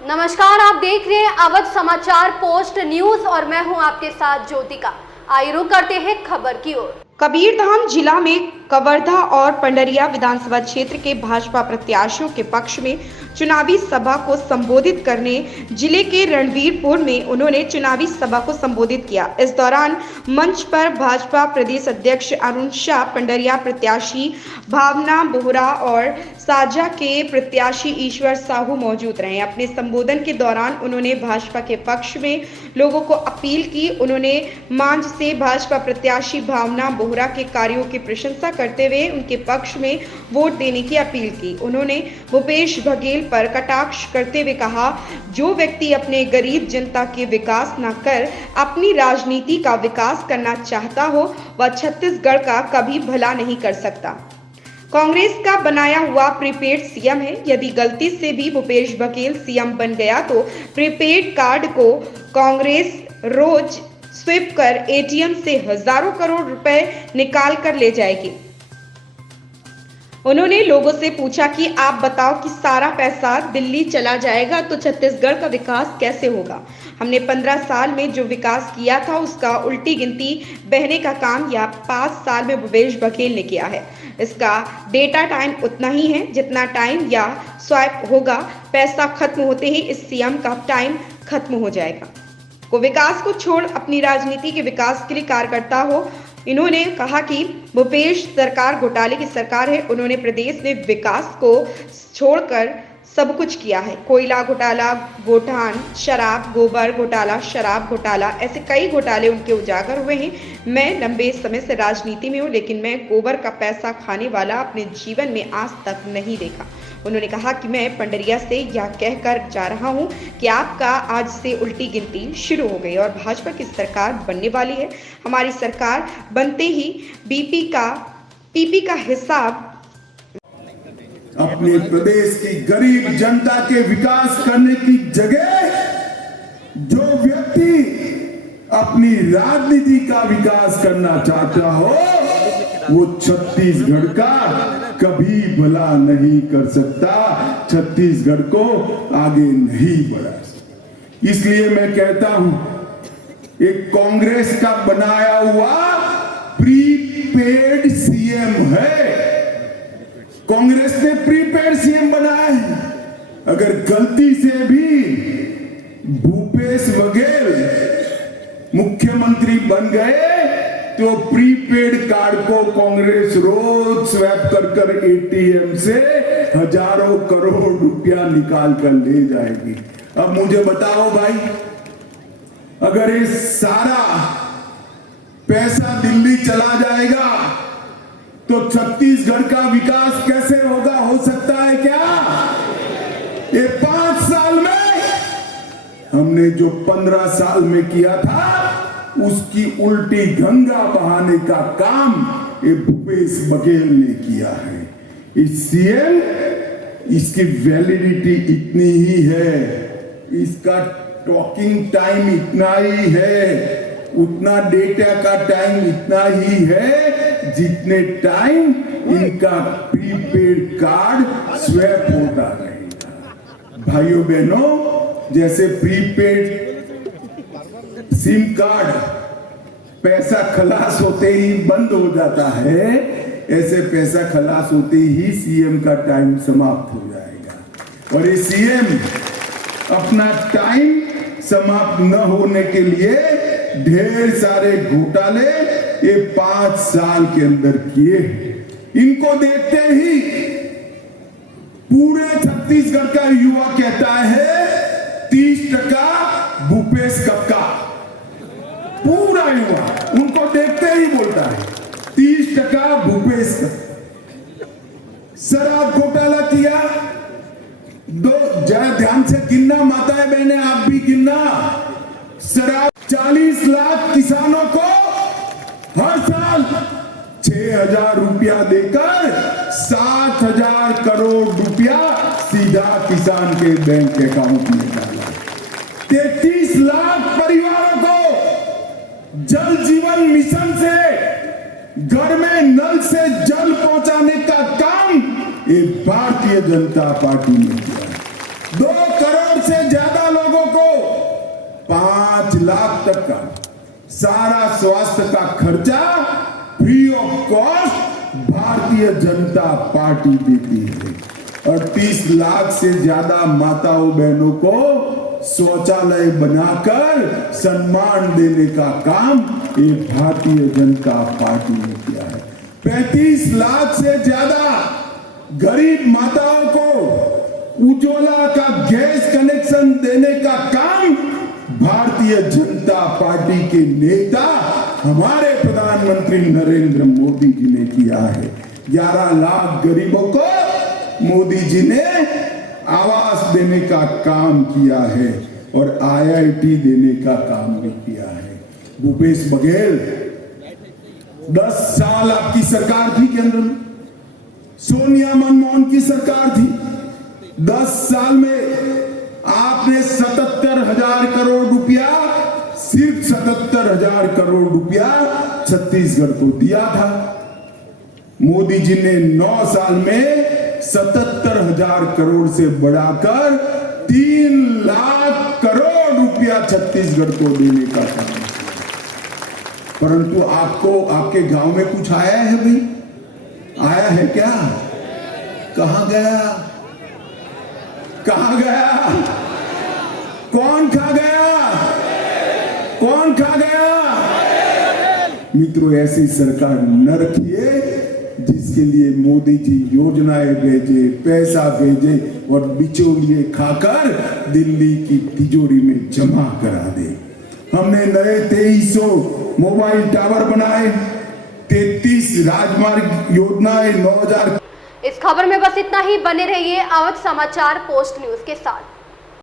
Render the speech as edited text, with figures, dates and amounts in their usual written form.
नमस्कार, आप देख रहे हैं अवध समाचार पोस्ट न्यूज और मैं हूं आपके साथ ज्योतिका। आइए रुक करते हैं खबर की ओर। कबीरधाम जिला में कवर्धा और पंडरिया विधानसभा क्षेत्र के भाजपा प्रत्याशियों के पक्ष में चुनावी सभा को संबोधित करने जिले के रणवीरपुर में उन्होंने चुनावी सभा को संबोधित किया। इस दौरान मंच पर भाजपा प्रदेश अध्यक्ष अरुण शाह, पंडरिया प्रत्याशी भावना बोहरा और साजा के प्रत्याशी ईश्वर साहू मौजूद रहे। अपने संबोधन के दौरान उन्होंने भाजपा के पक्ष में लोगों को अपील की। उन्होंने मंच से भाजपा प्रत्याशी भावना बोहरा के कार्यों की प्रशंसा करते हुए उनके पक्ष में वोट देने की अपील की। उन्होंने भूपेश बघेल पर कटाक्ष करते हुए कहा, जो व्यक्ति अपने गरीब जनता के विकास न कर अपनी राजनीति का विकास करना चाहता हो वह छत्तीसगढ़ का कभी भला नहीं कर सकता। कांग्रेस का बनाया हुआ प्रीपेड सीएम है। यदि गलती से भी भूपेश बघेल सीएम बन गया तो प्रीपेड कार्ड को कांग्रेस रोज स्वीप कर एटीएम से हजारों करोड़ रुपए निकाल कर ले जाएगी। उन्होंने लोगों से पूछा कि आप बताओ कि सारा पैसा दिल्ली चला जाएगा तो छत्तीसगढ़ का विकास कैसे होगा। हमने 15 साल में जो विकास किया था उसका उल्टी गिनती बहने का काम या 5 साल में भूपेश बघेल ने किया है। इसका डेटा टाइम उतना ही है जितना टाइम या स्वाइप होगा। पैसा खत्म होते ही इस सीएम का टाइम खत्म हो जाएगा। को विकास को छोड़ अपनी राजनीति के विकास के लिए कार्य करता हो। इन्होंने कहा कि भूपेश सरकार घोटाले की सरकार है। उन्होंने प्रदेश में विकास को छोड़कर सब कुछ किया है। कोयला घोटाला, गोठान, शराब, गोबर घोटाला, शराब घोटाला, ऐसे कई घोटाले उनके उजागर हुए हैं। मैं लंबे समय से राजनीति में हूँ, लेकिन मैं गोबर का पैसा खाने वाला अपने जीवन में आज तक नहीं देखा। उन्होंने कहा कि मैं पंडरिया से यह कहकर जा रहा हूं कि आपका आज से उल्टी गिनती शुरू हो गई और भाजपा की सरकार बनने वाली है। हमारी सरकार बनते ही पीपी का हिसाब अपने प्रदेश की गरीब जनता के विकास करने की जगह जो व्यक्ति अपनी राजनीति का विकास करना चाहता हो वो छत्तीसगढ़ का कभी भला नहीं कर सकता, छत्तीसगढ़ को आगे नहीं बढ़ा सकता। इसलिए मैं कहता हूं एक कांग्रेस का बनाया हुआ प्रीपेड सीएम है। कांग्रेस ने प्रीपेड सीएम बनाया है। अगर गलती से भी भूपेश बघेल मुख्यमंत्री बन गए तो प्रीपेड कार्ड को कांग्रेस रोज स्वैप कर एटीएम से हजारों करोड़ रुपया निकाल कर ले जाएगी। अब मुझे बताओ भाई, अगर ये सारा पैसा दिल्ली चला जाएगा तो छत्तीसगढ़ का विकास कैसे होगा? हो सकता है क्या? ये 5 साल में हमने जो 15 साल में किया था उसकी उल्टी गंगा बहाने का काम ये भूपेश बघेल ने किया है। इस सीएम इसकी वैलिडिटी इतनी ही है, इसका टॉकिंग टाइम इतना ही है, उतना डेटा का टाइम इतना ही है जितने टाइम इनका प्रीपेड कार्ड स्वैप होता रहेगा। भाइयों बहनों, जैसे प्रीपेड सिम कार्ड पैसा खलास होते ही बंद हो जाता है, ऐसे पैसा खलास होते ही सीएम का टाइम समाप्त हो जाएगा। और ये सीएम अपना टाइम समाप्त न होने के लिए ढेर सारे घोटाले ये 5 साल के अंदर किए। इनको देखते ही पूरे छत्तीसगढ़ का युवा कहता है 30% भूपेश कक्का। पूरा युवा उनको देखते ही बोलता है 30% भूपेश कक्का। शराब घोटाला किया, जरा ध्यान से गिनना माताएं बहनें, आप भी गिनना। शराब 40 लाख किसानों को हर साल 6,000 रुपया देकर 7,000 करोड़ रुपया सीधा किसान के बैंक अकाउंट में डाला। 33 लाख परिवारों को जल जीवन मिशन से घर में नल से जल पहुंचाने का काम ये भारतीय जनता पार्टी ने किया। 2 करोड़ से तक का सारा स्वास्थ्य का खर्चा free of cost Bharatiya Janata party देती है। 38 लाख से ज्यादा माताओं बहनों को शौचालय बनाकर सम्मान देने का काम ये भारतीय जनता पार्टी ने किया है। 35 लाख से ज्यादा गरीब माताओं को उज्ज्वला का गैस कनेक्शन देने का काम भारतीय जनता पार्टी के नेता हमारे प्रधानमंत्री नरेंद्र मोदी जी ने किया है। 11 लाख गरीबों को मोदी जी ने आवास देने का काम किया है और IIT देने का काम भी किया है। भूपेश बघेल 10 साल आपकी सरकार थी केंद्र में, सोनिया मनमोहन की सरकार थी। 10 साल में आपने 77,000 करोड़ रुपया, सिर्फ 77,000 करोड़ रुपया छत्तीसगढ़ को दिया था। मोदी जी ने 9 साल में 77,000 करोड़ से बढ़ाकर 3 लाख करोड़ रुपया छत्तीसगढ़ को देने का काम किया। परंतु आपको आपके गांव में कुछ आया है भाई? आया है क्या? कहां गया? कहां गया? कौन खा गया? कौन खा गया? मित्रों, ऐसी सरकार न रखिए जिसके लिए मोदी जी योजनाएं भेजे, पैसा भेजे और बिचौलिए खाकर दिल्ली की तिजोरी में जमा करा दे। हमने नए 2300 मोबाइल टावर बनाए, 33 राजमार्ग योजनाएं 9000। इस खबर में बस इतना ही। बने रहिए अवध समाचार पोस्ट न्यूज के साथ।